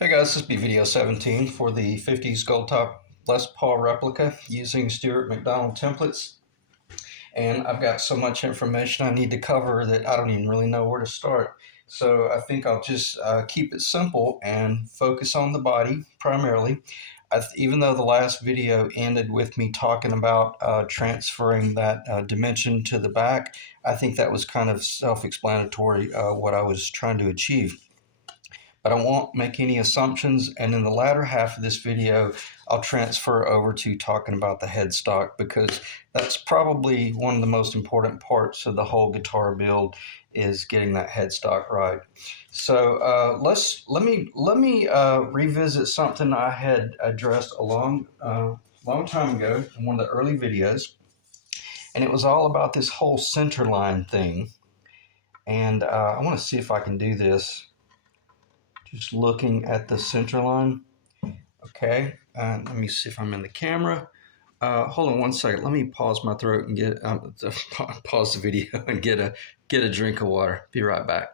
Hey guys, this is V17 for the 50s Goldtop Les Paul replica using Stuart McDonald templates. And I've got so much information I need to cover that I don't even really know where to start. So I think I'll just keep it simple and focus on the body primarily. Even though the last video ended with me talking about transferring that dimension to the back, I think that was kind of self-explanatory what I was trying to achieve. But I won't make any assumptions. And in the latter half of this video, I'll transfer over to talking about the headstock because that's probably one of the most important parts of the whole guitar build is getting that headstock right. So let me revisit something I had addressed a long time ago in one of the early videos, and it was all about this whole center line thing. And I want to see if I can do this. Just looking at the center line. Okay, let me see if I'm in the camera. Hold on one second. Let me pause my throat and get pause the video and get a drink of water. Be right back.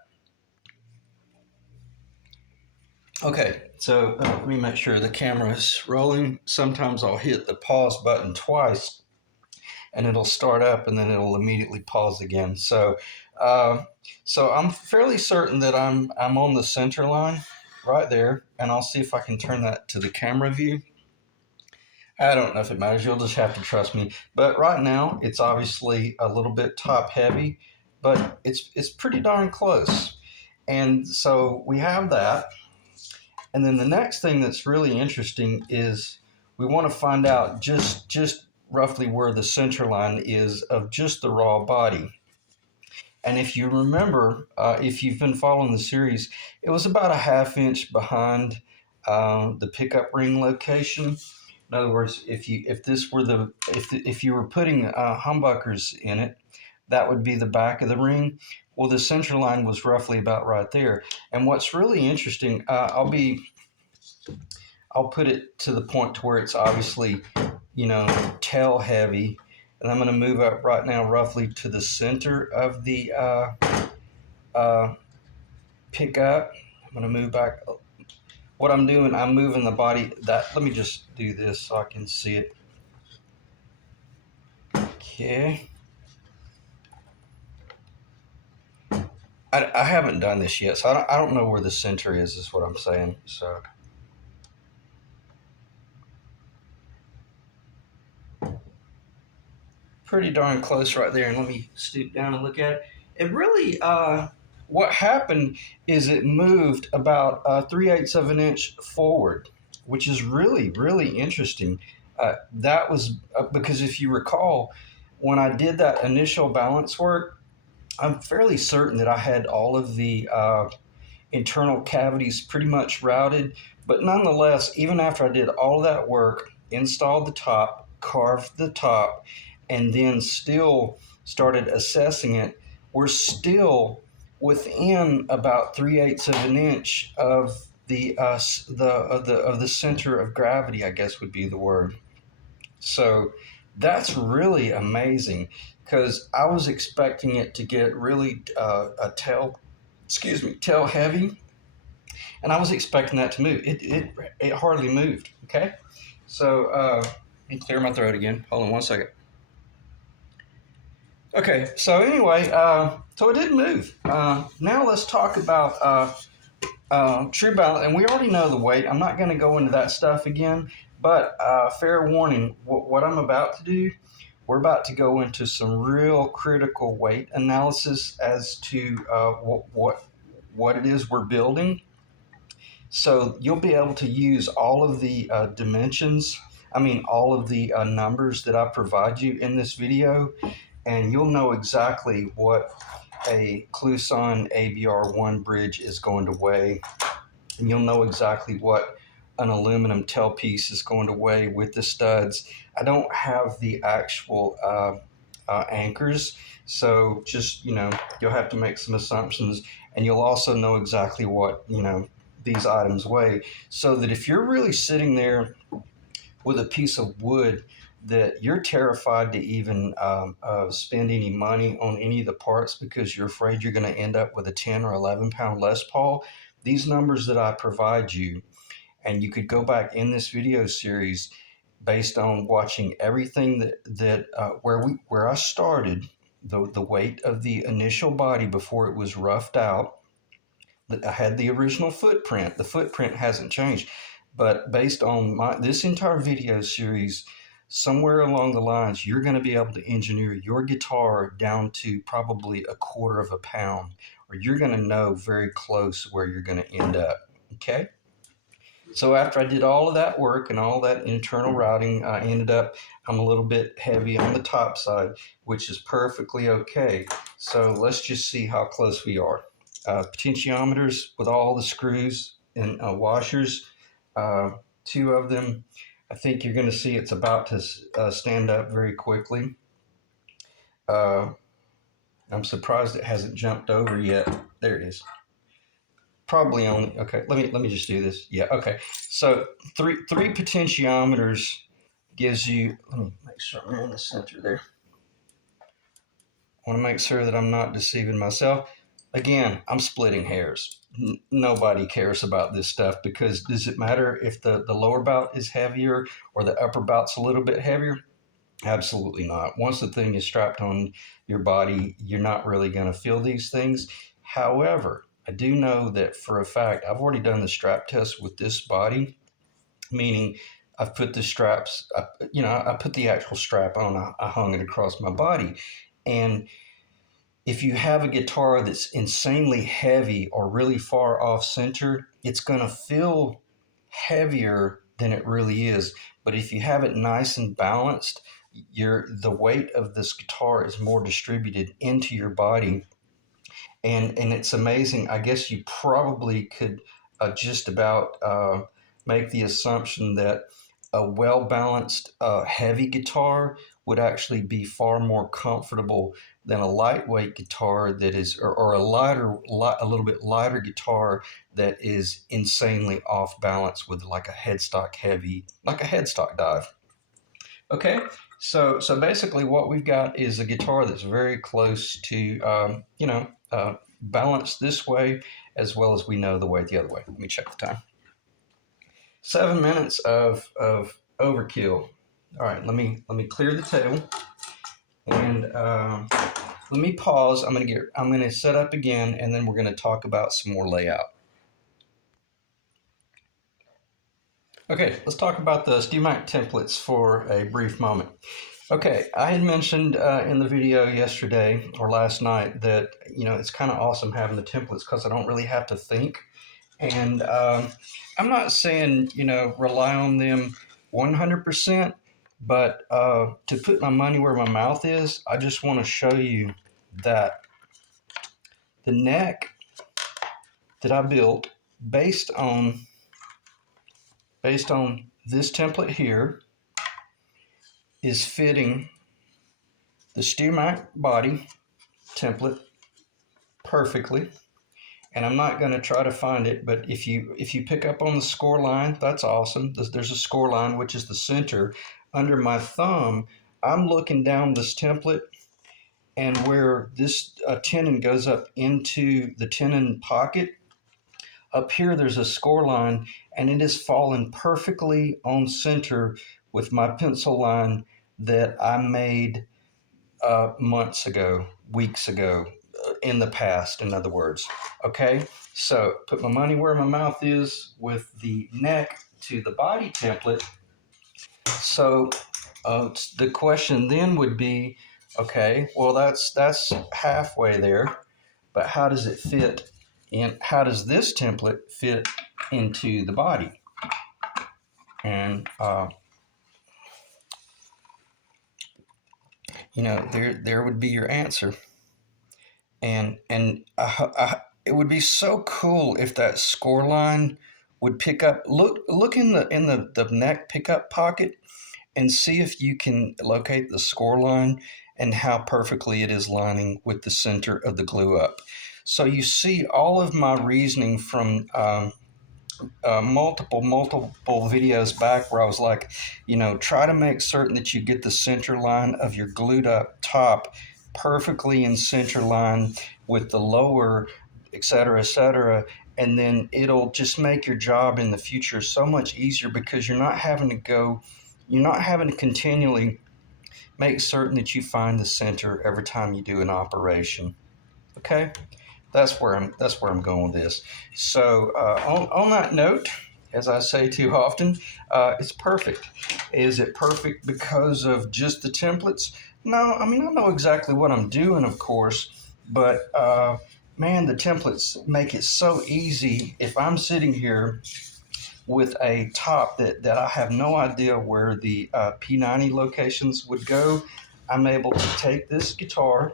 Okay, so let me make sure the camera is rolling. Sometimes I'll hit the pause button twice, and it'll start up, and then it'll immediately pause again. So I'm fairly certain that I'm on the center line right there, and I'll see if I can turn that to the camera view. I don't know if it matters. You'll just have to trust me. But right now, it's obviously a little bit top heavy, but it's pretty darn close. And so we have that. And then the next thing that's really interesting is we want to find out just roughly where the center line is of just the raw body. And if you remember, if you've been following the series, it was about a ½ inch behind the pickup ring location. In other words, if you were putting humbuckers in it, that would be the back of the ring. Well, the center line was roughly about right there. And what's really interesting, I'll put it to the point to where it's obviously, tail heavy. And I'm going to move up right now roughly to the center of the pickup. I'm going to move back. What I'm doing, I'm moving the body. Let me just do this so I can see it. Okay. I haven't done this yet, so I don't know where the center is what I'm saying. So pretty darn close right there. And let me stoop down and look at it. It really, what happened is it moved about 3/8 of an inch forward, which is really, really interesting. That was because if you recall, when I did that initial balance work, I'm fairly certain that I had all of the internal cavities pretty much routed. But nonetheless, even after I did all that work, installed the top, carved the top, and then still started assessing it, we're still within about 3/8 of an inch of the center of gravity, I guess would be the word. So that's really amazing because I was expecting it to get really tail heavy, and I was expecting that to move. It hardly moved. Okay, so let me clear my throat again. Hold on one second. Okay, so anyway, so it didn't move. Now let's talk about true balance, and we already know the weight. I'm not going to go into that stuff again, but fair warning, what I'm about to do, we're about to go into some real critical weight analysis as to what it is we're building. So you'll be able to use all of the dimensions, all of the numbers that I provide you in this video, and you'll know exactly what a Kluson ABR1 bridge is going to weigh, and you'll know exactly what an aluminum tailpiece is going to weigh with the studs. I don't have the actual anchors, so just, you'll have to make some assumptions, and you'll also know exactly what, these items weigh, so that if you're really sitting there with a piece of wood that you're terrified to even spend any money on any of the parts because you're afraid you're going to end up with a 10 or 11 pound Les Paul, these numbers that I provide you And you could go back in this video series based on watching everything where I started, the weight of the initial body before it was roughed out. I had the original footprint. The footprint hasn't changed, but based on this entire video series, somewhere along the lines, you're going to be able to engineer your guitar down to probably a quarter of a pound, or you're going to know very close where you're going to end up. Okay. So after I did all of that work and all that internal routing, I ended up, I'm a little bit heavy on the top side, which is perfectly okay. So let's just see how close we are. Potentiometers with all the screws and washers, two of them. I think you're going to see it's about to stand up very quickly. I'm surprised it hasn't jumped over yet. There it is. Probably only, okay, let me just do this. Yeah, okay. So three potentiometers gives you, let me make sure I'm in the center there. I want to make sure that I'm not deceiving myself. Again, I'm splitting hairs. Nobody cares about this stuff, because does it matter if the lower bout is heavier or the upper bout's a little bit heavier? Absolutely not. Once the thing is strapped on your body, you're not really going to feel these things. However, I do know that for a fact, I've already done the strap test with this body, meaning I've put the straps, I put the actual strap on, I hung it across my body. And if you have a guitar that's insanely heavy or really far off center, it's going to feel heavier than it really is. But if you have it nice and balanced, the weight of this guitar is more distributed into your body, and it's amazing. I guess you probably could just about make the assumption that a well balanced heavy guitar would actually be far more comfortable than a lightweight guitar that is, or a a little bit lighter guitar that is insanely off balance with like a headstock heavy, like a headstock dive. Okay, so basically what we've got is a guitar that's very close to balanced this way, as well as we know the way the other way. Let me check the time. 7 minutes of overkill. All right, let me clear the table, and let me pause. I'm gonna set up again, and then we're gonna talk about some more layout. Okay, let's talk about the StewMac templates for a brief moment. Okay, I had mentioned in the video yesterday or last night that it's kind of awesome having the templates because I don't really have to think. And I'm not saying rely on them 100%, but to put my money where my mouth is, I just want to show you that the neck that I built based on this template here is fitting the StewMac body template perfectly. And I'm not going to try to find it, but if you pick up on the score line, that's awesome. There's a score line, which is the center. Under my thumb, I'm looking down this template, and where this tenon goes up into the tenon pocket, up here there's a score line, and it is falling perfectly on center with my pencil line that I made months ago, weeks ago, in the past, in other words. Okay, so put my money where my mouth is with the neck to the body template. So the question then would be, okay, well that's halfway there, but how does it fit in? How does this template fit into the body? And there would be your answer. And it would be so cool if that score line would pick up. Look in the neck pickup pocket and see if you can locate the score line and how perfectly it is lining with the center of the glue up. So you see all of my reasoning from multiple videos back, where I was like, try to make certain that you get the center line of your glued up top perfectly in center line with the lower, et cetera, and then it'll just make your job in the future so much easier because you're not having to continually make certain that you find the center every time you do an operation. Okay, that's where I'm going with this. So on that note, as I say too often, it's perfect. Is it perfect because of just the templates? No, I mean I know exactly what I'm doing, of course, but man, the templates make it so easy. If I'm sitting here with a top that I have no idea where the P90 locations would go, I'm able to take this guitar,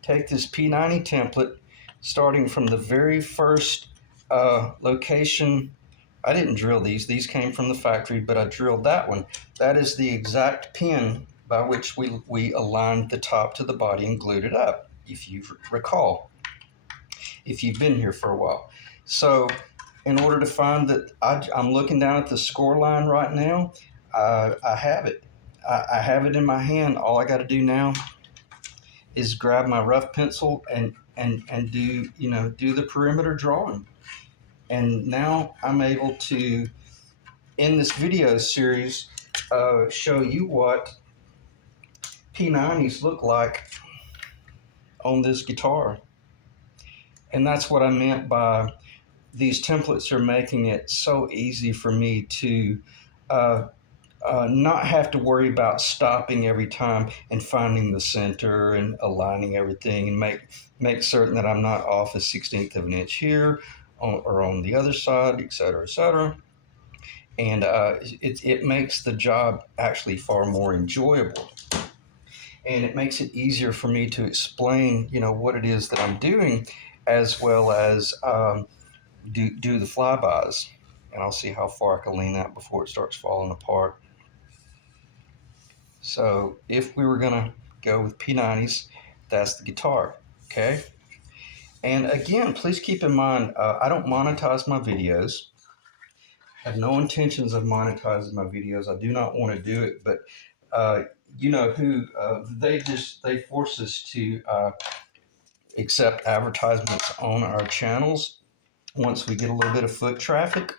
take this P90 template, starting from the very first location. I didn't drill these came from the factory, but I drilled that one. That is the exact pin by which we aligned the top to the body and glued it up, if you recall, if you've been here for a while. So in order to find that, I'm looking down at the score line right now. I have it. I have it in my hand. All I got to do now is grab my rough pencil and do the perimeter drawing. And now I'm able to, in this video series, show you what P90s look like on this guitar. And that's what I meant by these templates are making it so easy for me to not have to worry about stopping every time and finding the center and aligning everything and make certain that I'm not off a 16th of an inch here or on the other side, et cetera, et cetera. And it makes the job actually far more enjoyable. And it makes it easier for me to explain, what it is that I'm doing, as well as do the flybys. And I'll see how far I can lean that before it starts falling apart. So if we were going to go with P90s, that's the guitar, okay? And again, please keep in mind, I don't monetize my videos. I have no intentions of monetizing my videos. I do not want to do it, but they force us to accept advertisements on our channels once we get a little bit of foot traffic.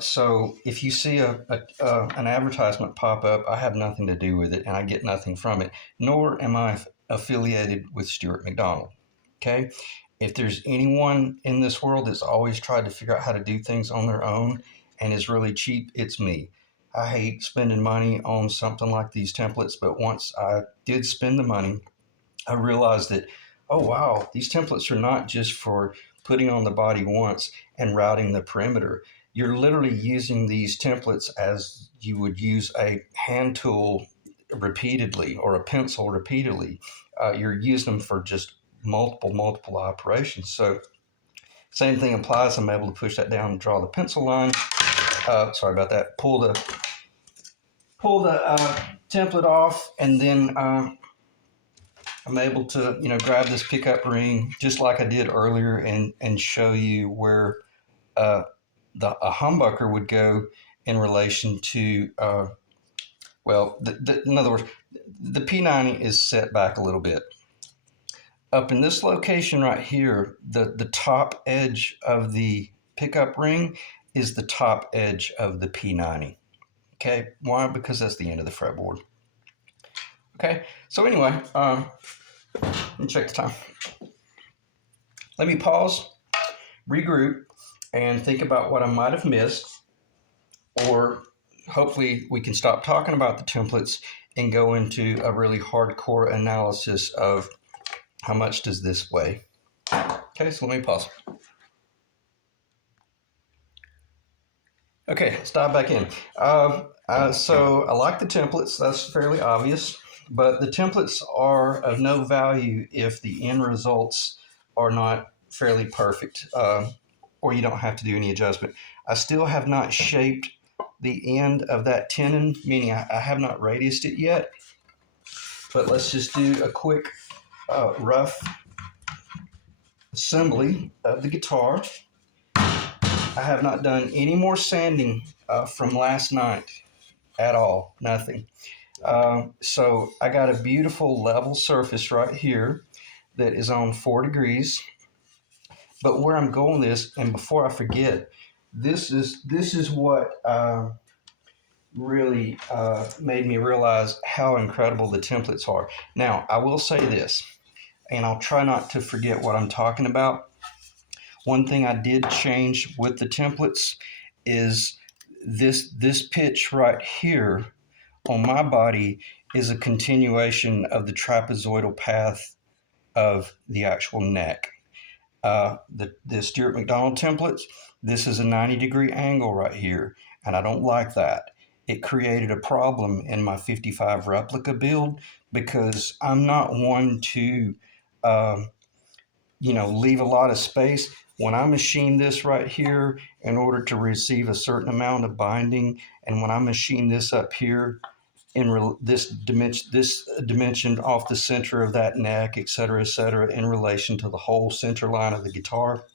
So if you see an advertisement pop up, I have nothing to do with it, and I get nothing from it, nor am I affiliated with Stuart McDonald. Okay? If there's anyone in this world that's always tried to figure out how to do things on their own and is really cheap, it's me. I hate spending money on something like these templates, but once I did spend the money, I realized that, oh wow, these templates are not just for putting on the body once and routing the perimeter. You're literally using these templates as you would use a hand tool repeatedly or a pencil repeatedly. You're using them for just multiple operations. So same thing applies. I'm able to push that down and draw the pencil line. Sorry about that. Pull the template off, and then I'm able to, grab this pickup ring just like I did earlier and show you where a humbucker would go in relation to, in other words, the P90 is set back a little bit. Up in this location right here, the top edge of the pickup ring is the top edge of the P90. Okay, why? Because that's the end of the fretboard. Okay, so anyway, let me check the time. Let me pause, regroup, and think about what I might have missed, or hopefully we can stop talking about the templates and go into a really hardcore analysis of how much does this weigh. Okay, so let me pause. Okay, let's dive back in. So I like the templates, that's fairly obvious, but the templates are of no value if the end results are not fairly perfect, or you don't have to do any adjustment. I still have not shaped the end of that tenon, meaning I have not radiused it yet, but let's just do a quick rough assembly of the guitar. I have not done any more sanding from last night at all, nothing. So I got a beautiful level surface right here that is on 4 degrees. But where I'm going with this, and before I forget, this is what really made me realize how incredible the templates are. Now, I will say this, and I'll try not to forget what I'm talking about. One thing I did change with the templates is this pitch right here on my body is a continuation of the trapezoidal path of the actual neck. The Stuart McDonald templates, this is a 90-degree angle right here, and I don't like that. It created a problem in my 55 replica build because I'm not one to, uh, leave a lot of space. When I machine this right here in order to receive a certain amount of binding, and when I machine this up here in this dimension off the center of that neck, et cetera, in relation to the whole center line of the guitar,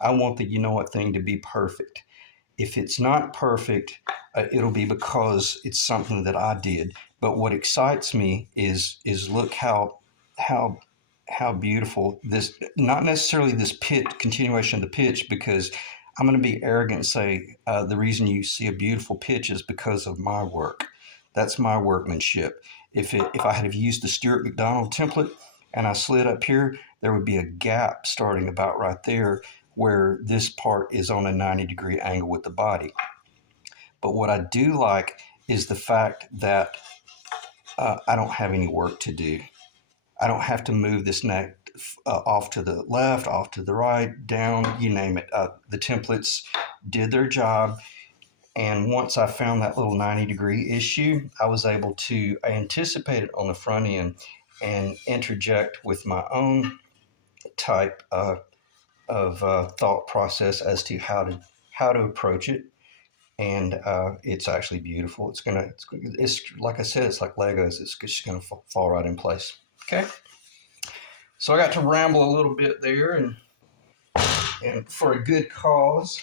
I want the thing to be perfect. If it's not perfect, it'll be because it's something that I did. But what excites me is look how how beautiful this, not necessarily this pitch continuation of the pitch, because I'm going to be arrogant and say the reason you see a beautiful pitch is because of my work. That's my workmanship. If I had used the Stuart McDonald template and I slid up here, there would be a gap starting about right there where this part is on a 90-degree angle with the body. But what I do like is the fact that I don't have any work to do. I don't have to move this neck off to the left, off to the right, down, you name it. The templates did their job. And once I found that little 90-degree issue, I was able to anticipate it on the front end and interject with my own type of thought process as to how to approach it. And it's actually beautiful. It's like I said, it's like Legos. It's just gonna fall right in place. Okay. So I got to ramble a little bit there, and for a good cause.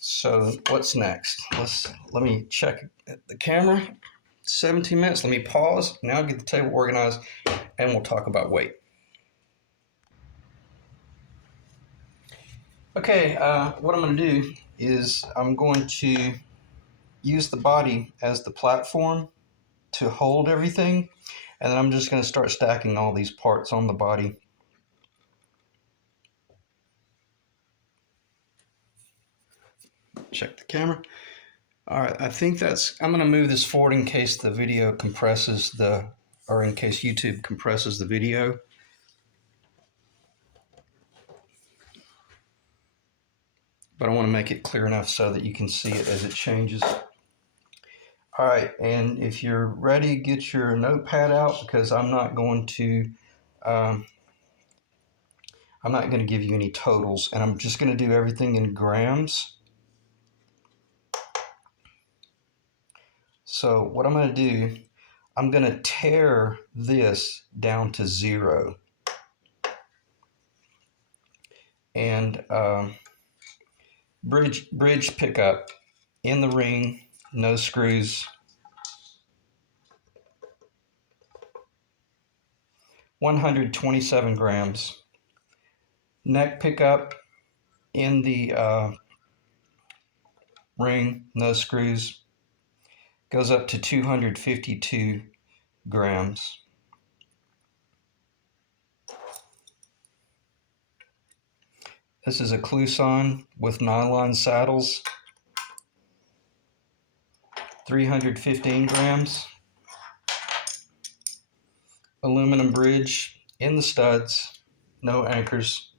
So what's next? Let me check the camera. 17 minutes. Let me pause. Now get the table organized, and we'll talk about weight. Okay. What I'm going to do is I'm going to use the body as the platform to hold everything, and then I'm just going to start stacking all these parts on the body. Check the camera. All right, I think I'm going to move this forward in case the video compresses or in case YouTube compresses the video. But I want to make it clear enough so that you can see it as it changes. All right, and if you're ready, get your notepad out, because I'm not going to give you any totals, and I'm just going to do everything in grams. So what I'm going to do, I'm going to tear this down to 0. And bridge pickup in the ring, no screws, 127 grams. Neck pickup in the ring, no screws, goes up to 252 grams. This is a Clouson with nylon saddles, 315 grams. Aluminum bridge in the studs, no anchors,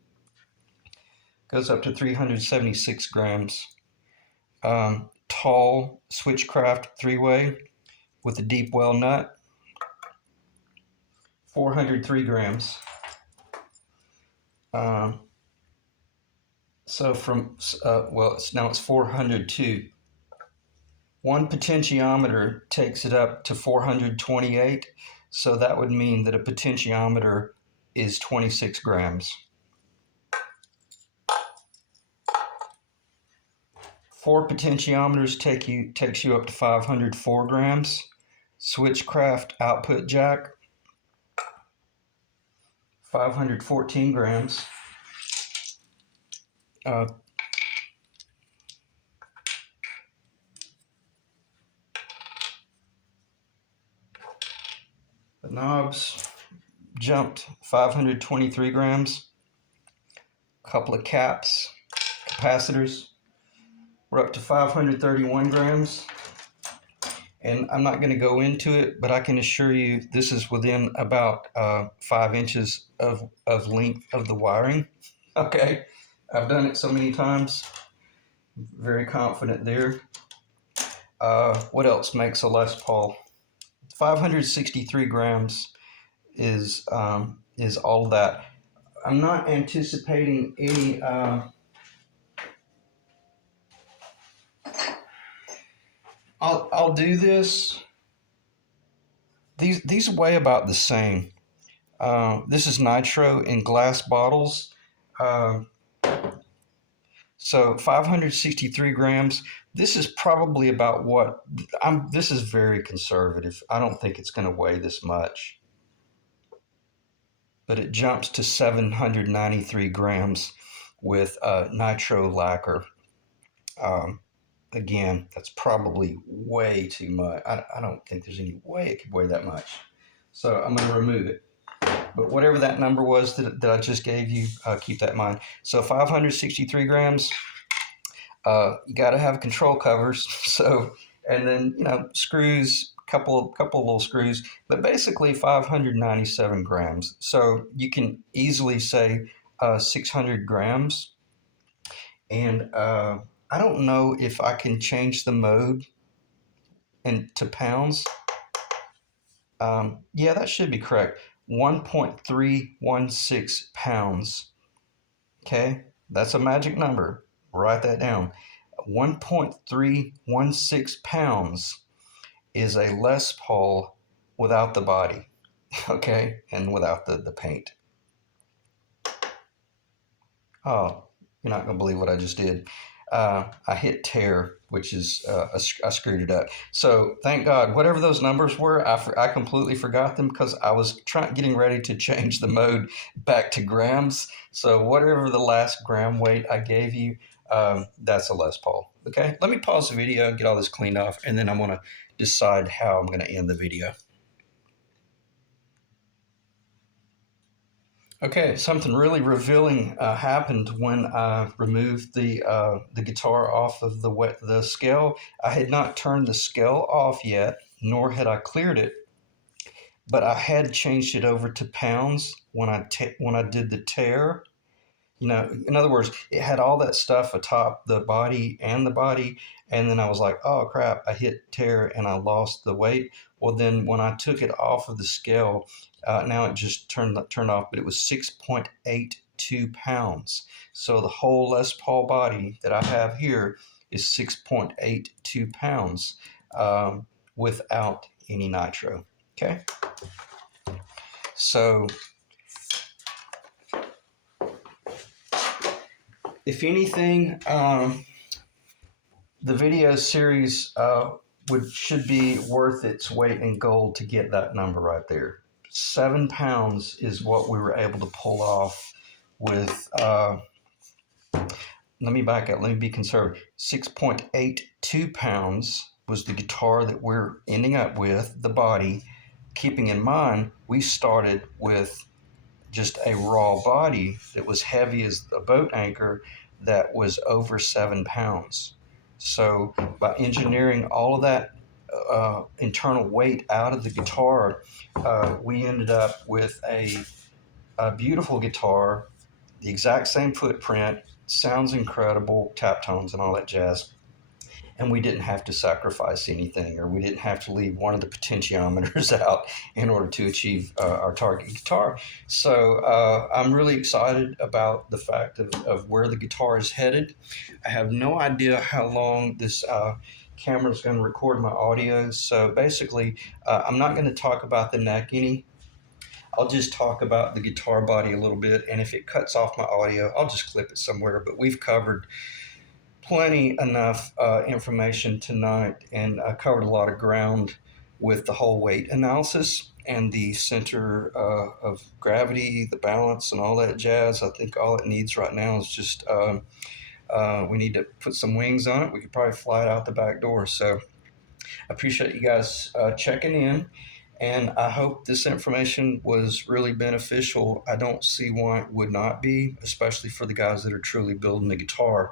goes up to 376 grams. Tall switchcraft 3-way with a deep well nut, 403 grams. So it's 402. One potentiometer takes it up to 428, so that would mean that a potentiometer is 26 grams. 4 potentiometers takes you up to 504 grams. Switchcraft output jack, 514 grams. Uh, the knobs jumped 523 grams. A couple of caps, capacitors, we're up to 531 grams. And I'm not going to go into it, but I can assure you this is within about 5 inches of length of the wiring. Okay, I've done it so many times. Very confident there. What else makes a Les Paul? 563 grams is all that. I'm not anticipating any. I'll do this. These weigh about the same. This is nitro in glass bottles. Uh, so 563 grams. This is probably about what this is very conservative. I don't think it's going to weigh this much. But it jumps to 793 grams with nitro lacquer. Again, that's probably way too much. I don't think there's any way it could weigh that much. So I'm going to remove it. But whatever that number was that I just gave you, keep that in mind. So 563 grams. You got to have control covers. So, and then, screws, couple of little screws, but basically 597 grams. So you can easily say 600 grams. And I don't know if I can change the mode to pounds. Yeah, that should be correct. 1.316 pounds. Okay, that's a magic number. Write that down. 1.316 pounds is a Les Paul without the body, okay, and without the paint. Oh, you're not going to believe what I just did. I hit tear, which is I screwed it up. So thank God, whatever those numbers were, I completely forgot them because I was getting ready to change the mode back to grams. So whatever the last gram weight I gave you, that's a Les Paul. Okay, let me pause the video and get all this cleaned off, and then I'm going to decide how I'm going to end the video. Okay, something really revealing happened when I removed the guitar off of the scale. I had not turned the scale off yet, nor had I cleared it, but I had changed it over to pounds when I did the tear. In other words, it had all that stuff atop the body, and then I was like, oh crap, I hit tear and I lost the weight. Well, then when I took it off of the scale, now it just turned off, but it was 6.82 pounds. So the whole Les Paul body that I have here is 6.82 pounds without any nitro. Okay, so if anything, the video series should be worth its weight in gold to get that number right there. 7 pounds is what we were able to pull off with. Let me back up. Let me be conservative. 6.82 pounds was the guitar that we're ending up with, the body. Keeping in mind, we started with just a raw body that was heavy as a boat anchor that was over 7 pounds. So by engineering all of that internal weight out of the guitar, we ended up with a beautiful guitar, the exact same footprint, sounds incredible, tap tones and all that jazz. And we didn't have to sacrifice anything, or we didn't have to leave one of the potentiometers out in order to achieve our target guitar. So I'm really excited about the fact of where the guitar is headed. I have no idea how long this camera is going to record my audio. So basically, I'm not going to talk about the neck any. I'll just talk about the guitar body a little bit, and if it cuts off my audio, I'll just clip it somewhere. But we've covered plenty enough information tonight, and I covered a lot of ground with the whole weight analysis and the center of gravity, the balance, and all that jazz. I think all it needs right now is just we need to put some wings on it. We could probably fly it out the back door. So I appreciate you guys checking in, and I hope this information was really beneficial. I don't see why it would not be, especially for the guys that are truly building the guitar.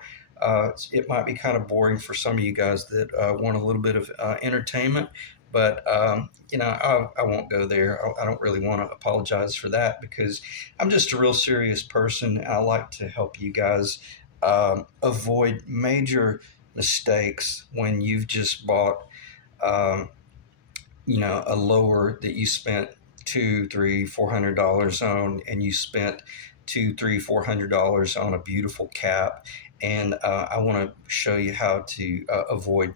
It might be kind of boring for some of you guys that want a little bit of entertainment, but I won't go there. I don't really want to apologize for that because I'm just a real serious person. And I like to help you guys avoid major mistakes when you've just bought um, a lower that you spent two, three, $400 on, and you spent two, three, $400 on a beautiful cap. And I want to show you how to avoid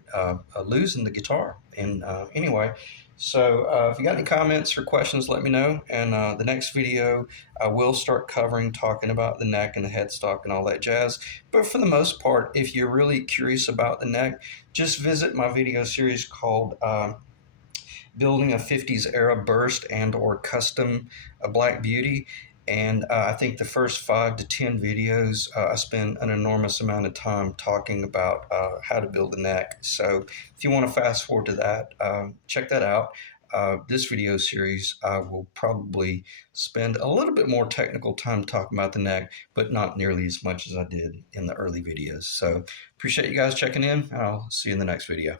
losing the guitar. And anyway, so if you got any comments or questions, let me know. And the next video, I will start talking about the neck and the headstock and all that jazz. But for the most part, if you're really curious about the neck, just visit my video series called Building a 50s Era Burst and or Custom Black Beauty. And I think the first 5 to 10 videos, I spend an enormous amount of time talking about how to build a neck. So if you want to fast forward to that, check that out. This video series, I will probably spend a little bit more technical time talking about the neck, but not nearly as much as I did in the early videos. So appreciate you guys checking in, and I'll see you in the next video.